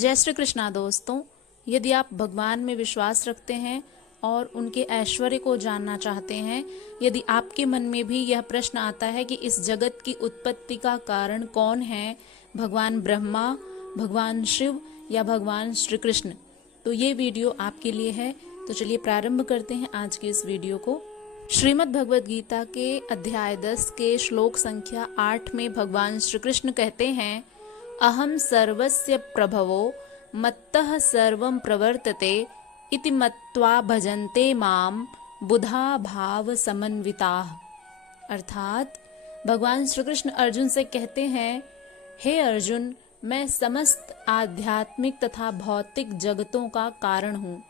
जय श्री कृष्णा दोस्तों। यदि आप भगवान में विश्वास रखते हैं और उनके ऐश्वर्य को जानना चाहते हैं, यदि आपके मन में भी यह प्रश्न आता है कि इस जगत की उत्पत्ति का कारण कौन है, भगवान ब्रह्मा, भगवान शिव या भगवान श्री कृष्ण, तो ये वीडियो आपके लिए है। तो चलिए प्रारंभ करते हैं आज के इस वीडियो को। श्रीमद् भगवद गीता के अध्याय 10 के श्लोक संख्या 8 में भगवान श्री कृष्ण कहते हैं, अहम सर्वस्य प्रभवो मत्तः सर्वं प्रवर्तते इति मत्वा भजन्ते माम बुधा भाव समन्विताः। अर्थात भगवान श्री कृष्ण अर्जुन से कहते हैं, हे अर्जुन, मैं समस्त आध्यात्मिक तथा भौतिक जगतों का कारण हूँ।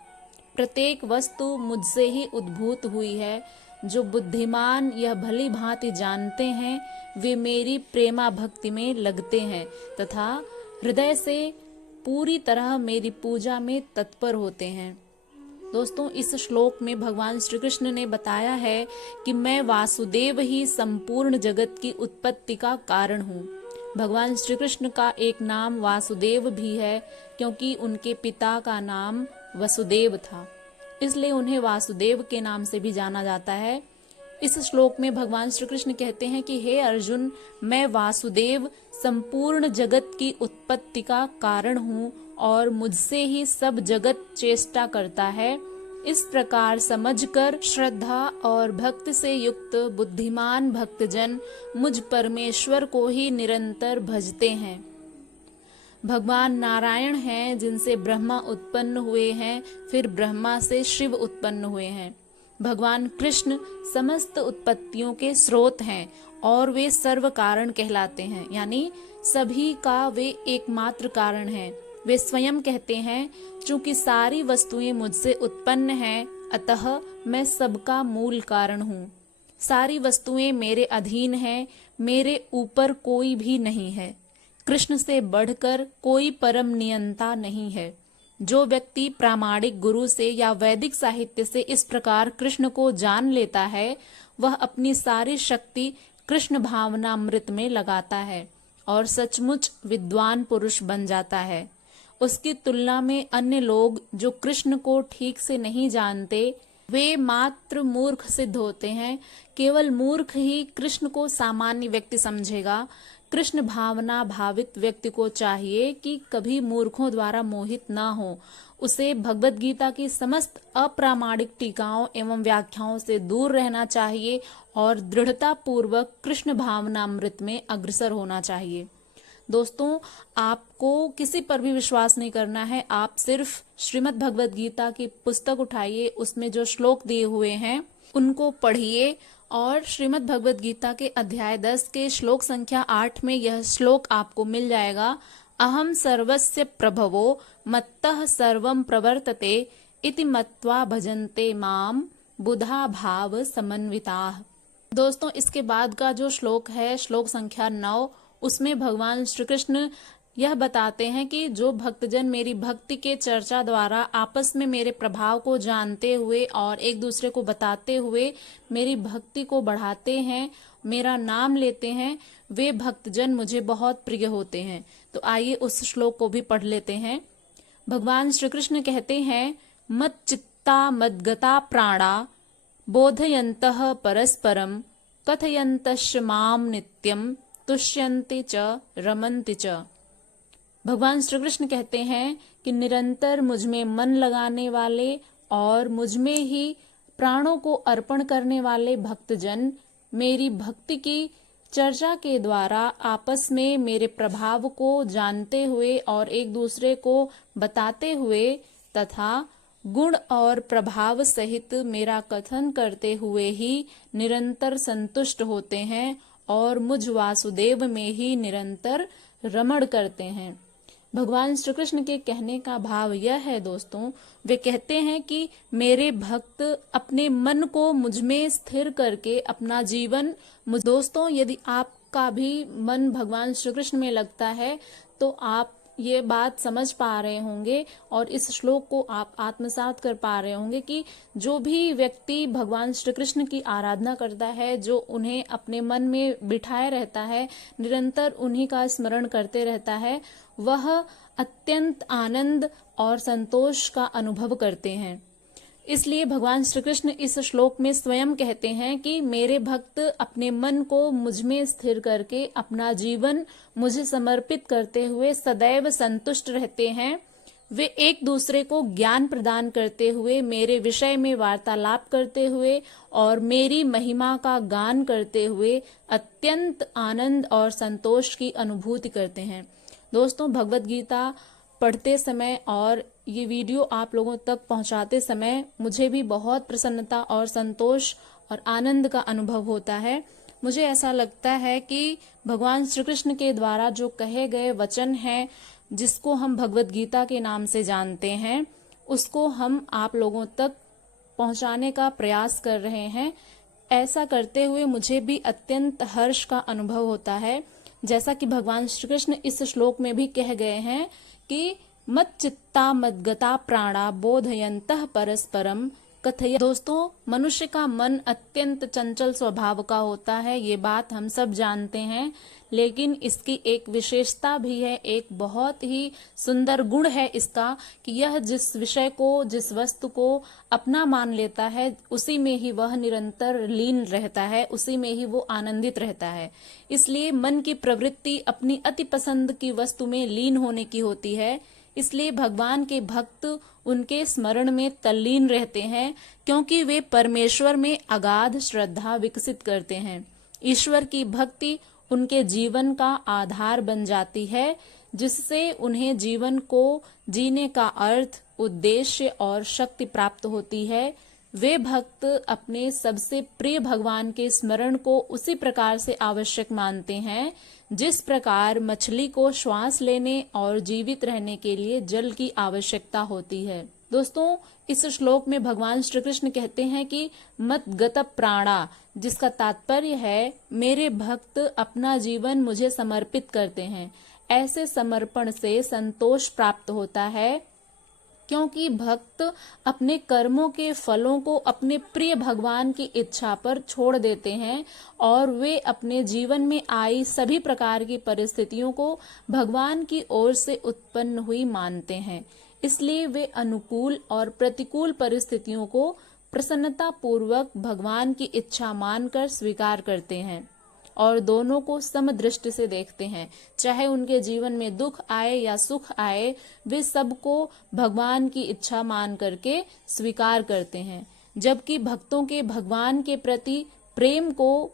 प्रत्येक वस्तु मुझसे ही उद्भूत हुई है। जो बुद्धिमान यह भली भांति जानते हैं, वे मेरी प्रेमा भक्ति में लगते हैं तथा हृदय से पूरी तरह मेरी पूजा में तत्पर होते हैं। दोस्तों, इस श्लोक में भगवान श्री कृष्ण ने बताया है कि मैं वासुदेव ही संपूर्ण जगत की उत्पत्ति का कारण हूँ। भगवान श्री कृष्ण का एक नाम वासुदेव भी है, क्योंकि उनके पिता का नाम वसुदेव था, इसलिए उन्हें वासुदेव के नाम से भी जाना जाता है। इस श्लोक में भगवान श्री कृष्ण कहते हैं कि हे अर्जुन, मैं वासुदेव संपूर्ण जगत की उत्पत्ति का कारण हूँ और मुझसे ही सब जगत चेष्टा करता है। इस प्रकार समझकर श्रद्धा और भक्ति से युक्त बुद्धिमान भक्तजन मुझ परमेश्वर को ही निरंतर भजते हैं। भगवान नारायण हैं, जिनसे ब्रह्मा उत्पन्न हुए हैं, फिर ब्रह्मा से शिव उत्पन्न हुए हैं। भगवान कृष्ण समस्त उत्पत्तियों के स्रोत हैं और वे सर्व कारण कहलाते हैं, यानी सभी का वे एकमात्र कारण हैं। वे स्वयं कहते हैं, चूंकि सारी वस्तुएं मुझसे उत्पन्न हैं, अतः मैं सबका मूल कारण हूँ। सारी वस्तुएं मेरे अधीन हैं, मेरे ऊपर कोई भी नहीं है। कृष्ण से बढ़कर कोई परम नियंता नहीं है। जो व्यक्ति प्रामाणिक गुरु से या वैदिक साहित्य से इस प्रकार कृष्ण को जान लेता है, वह अपनी सारी शक्ति कृष्ण भावनामृत में लगाता है और सचमुच विद्वान पुरुष बन जाता है। उसकी तुलना में अन्य लोग जो कृष्ण को ठीक से नहीं जानते, वे मात्र मूर्ख सिद्ध होते हैं। केवल मूर्ख ही कृष्ण को सामान्य व्यक्ति समझेगा। कृष्ण भावना भावित व्यक्ति को चाहिए कि कभी मूर्खों द्वारा मोहित ना हो। उसे भगवद गीता की समस्त अप्रामाणिक टीकाओं एवं व्याख्याओं से दूर रहना चाहिए और दृढ़ता पूर्वक कृष्ण भावनामृत में अग्रसर होना चाहिए। दोस्तों, आपको किसी पर भी विश्वास नहीं करना है। आप सिर्फ श्रीमद् भगवद गीता की पुस्तक उठाइए, उसमें जो श्लोक दिए हुए हैं उनको पढ़िए और श्रीमद् भगवद गीता के अध्याय 10 के श्लोक संख्या 8 में यह श्लोक आपको मिल जाएगा, अहम सर्वस्य प्रभवो मत्तः सर्वं प्रवर्तते इति मत्वा भजन्ते माम बुधा भाव समन्विताः। दोस्तों, इसके बाद का जो श्लोक है, श्लोक संख्या 9, उसमें भगवान श्री कृष्ण यह बताते हैं कि जो भक्तजन मेरी भक्ति के चर्चा द्वारा आपस में मेरे प्रभाव को जानते हुए और एक दूसरे को बताते हुए मेरी भक्ति को बढ़ाते हैं, मेरा नाम लेते हैं, वे भक्तजन मुझे बहुत प्रिय होते हैं। तो आइए उस श्लोक को भी पढ़ लेते हैं। भगवान श्री कृष्ण कहते हैं, मत चित्ता मद्गता प्राणा बोधयन्तः परस्परम कथयन्तश्च माम नित्यम तुष्यन्ति च रमन्ति च। भगवान श्री कृष्ण कहते हैं कि निरंतर मुझ में मन लगाने वाले और मुझ में ही प्राणों को अर्पण करने वाले भक्तजन मेरी भक्ति की चर्चा के द्वारा आपस में मेरे प्रभाव को जानते हुए और एक दूसरे को बताते हुए तथा गुण और प्रभाव सहित मेरा कथन करते हुए ही निरंतर संतुष्ट होते हैं और मुझ वासुदेव में ही निरंतर रमण करते हैं। भगवान श्री कृष्ण के कहने का भाव यह है दोस्तों, वे कहते हैं कि मेरे भक्त अपने मन को मुझ में स्थिर करके अपना जीवन दोस्तों, यदि आपका भी मन भगवान श्री कृष्ण में लगता है तो आप ये बात समझ पा रहे होंगे और इस श्लोक को आप आत्मसात कर पा रहे होंगे कि जो भी व्यक्ति भगवान श्री कृष्ण की आराधना करता है, जो उन्हें अपने मन में बिठाए रहता है, निरंतर उन्हीं का स्मरण करते रहता है, वह अत्यंत आनंद और संतोष का अनुभव करते हैं। इसलिए भगवान श्री कृष्ण इस श्लोक में स्वयं कहते हैं कि मेरे भक्त अपने मन को मुझ में स्थिर करके अपना जीवन मुझे समर्पित करते हुए सदैव संतुष्ट रहते हैं। वे एक दूसरे को ज्ञान प्रदान करते हुए, मेरे विषय में वार्तालाप करते हुए और मेरी महिमा का गान करते हुए अत्यंत आनंद और संतोष की अनुभूति करते हैं। दोस्तों, भगवत गीता पढ़ते समय और ये वीडियो आप लोगों तक पहुंचाते समय मुझे भी बहुत प्रसन्नता और संतोष और आनंद का अनुभव होता है। मुझे ऐसा लगता है कि भगवान श्री कृष्ण के द्वारा जो कहे गए वचन हैं, जिसको हम भगवत गीता के नाम से जानते हैं, उसको हम आप लोगों तक पहुंचाने का प्रयास कर रहे हैं। ऐसा करते हुए मुझे भी अत्यंत हर्ष का अनुभव होता है। जैसा कि भगवान श्री कृष्ण इस श्लोक में भी कह गए हैं कि मत चित्ता मद्गता प्राणा बोधयन्तः परस्परम कथय। दोस्तों, मनुष्य का मन अत्यंत चंचल स्वभाव का होता है, ये बात हम सब जानते हैं। लेकिन इसकी एक विशेषता भी है, एक बहुत ही सुंदर गुण है इसका कि यह जिस विषय को, जिस वस्तु को अपना मान लेता है, उसी में ही वह निरंतर लीन रहता है, उसी में ही वो आनंदित रहता है। इसलिए मन की प्रवृत्ति अपनी अति पसंद की वस्तु में लीन होने की होती है। इसलिए भगवान के भक्त उनके स्मरण में तल्लीन रहते हैं, क्योंकि वे परमेश्वर में अगाध श्रद्धा विकसित करते हैं। ईश्वर की भक्ति उनके जीवन का आधार बन जाती है, जिससे उन्हें जीवन को जीने का अर्थ, उद्देश्य और शक्ति प्राप्त होती है। वे भक्त अपने सबसे प्रिय भगवान के स्मरण को उसी प्रकार से आवश्यक मानते हैं जिस प्रकार मछली को श्वास लेने और जीवित रहने के लिए जल की आवश्यकता होती है। दोस्तों, इस श्लोक में भगवान श्री कृष्ण कहते हैं कि मत गत प्राणा, जिसका तात्पर्य है मेरे भक्त अपना जीवन मुझे समर्पित करते हैं। ऐसे समर्पण से संतोष प्राप्त होता है, क्योंकि भक्त अपने कर्मों के फलों को अपने प्रिय भगवान की इच्छा पर छोड़ देते हैं और वे अपने जीवन में आई सभी प्रकार की परिस्थितियों को भगवान की ओर से उत्पन्न हुई मानते हैं। इसलिए वे अनुकूल और प्रतिकूल परिस्थितियों को प्रसन्नता पूर्वक भगवान की इच्छा मानकर स्वीकार करते हैं और दोनों को समदृष्टि से देखते हैं। चाहे उनके जीवन में दुख आए या सुख आए, वे सबको भगवान की इच्छा मान करके स्वीकार करते हैं। जबकि भक्तों के भगवान के प्रति प्रेम को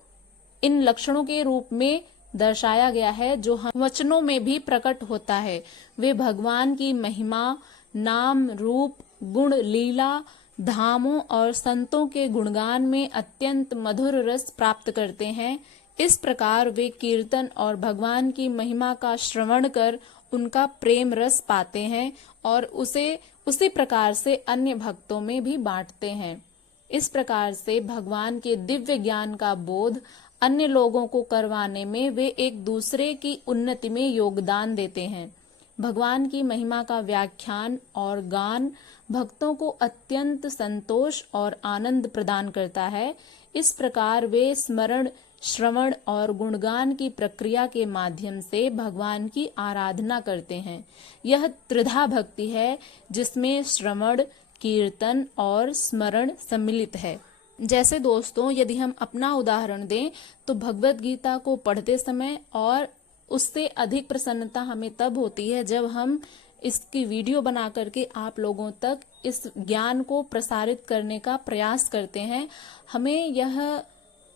इन लक्षणों के रूप में दर्शाया गया है, जो हम वचनों में भी प्रकट होता है। वे भगवान की महिमा, नाम, रूप, गुण, लीला, धामों और संतों के गुणगान में अत्यंत मधुर रस प्राप्त करते हैं। इस प्रकार वे कीर्तन और भगवान की महिमा का श्रवण कर उनका प्रेम रस पाते हैं और उसे उसी प्रकार से अन्य भक्तों में भी बांटते हैं। इस प्रकार से भगवान के दिव्य ज्ञान का बोध अन्य लोगों को करवाने में वे एक दूसरे की उन्नति में योगदान देते हैं। भगवान की महिमा का व्याख्यान और गान भक्तों को अत्यंत संतोष और आनंद प्रदान करता है। इस प्रकार वे स्मरण, श्रवण और गुणगान की प्रक्रिया के माध्यम से भगवान की आराधना करते हैं। यह त्रिधा भक्ति है, जिसमें श्रवण, कीर्तन और स्मरण सम्मिलित है। जैसे दोस्तों, यदि हम अपना उदाहरण दें तो भगवत गीता को पढ़ते समय और उससे अधिक प्रसन्नता हमें तब होती है जब हम इसकी वीडियो बना करके आप लोगों तक इस ज्ञान को प्रसारित करने का प्रयास करते हैं। हमें यह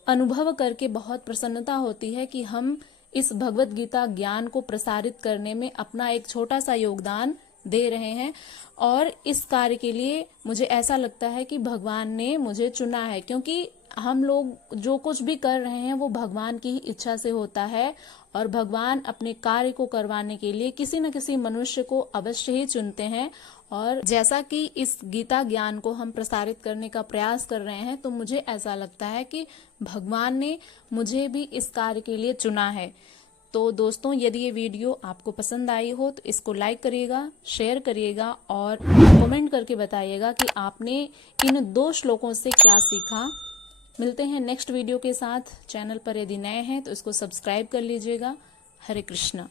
अनुभव करके बहुत प्रसन्नता होती है कि हम इस भगवत गीता ज्ञान को प्रसारित करने में अपना एक छोटा सा योगदान दे रहे हैं। और इस कार्य के लिए मुझे ऐसा लगता है कि भगवान ने मुझे चुना है, क्योंकि हम लोग जो कुछ भी कर रहे हैं वो भगवान की ही इच्छा से होता है और भगवान अपने कार्य को करवाने के लिए किसी न किसी मनुष्य को अवश्य ही चुनते हैं। और जैसा कि इस गीता ज्ञान को हम प्रसारित करने का प्रयास कर रहे हैं, तो मुझे ऐसा लगता है कि भगवान ने मुझे भी इस कार्य के लिए चुना है। तो दोस्तों, यदि ये वीडियो आपको पसंद आई हो तो इसको लाइक करिएगा, शेयर करिएगा और कमेंट करके बताइएगा कि आपने इन 2 श्लोकों से क्या सीखा। मिलते हैं नेक्स्ट वीडियो के साथ। चैनल पर यदि नए हैं तो इसको सब्सक्राइब कर लीजिएगा। हरे कृष्णा।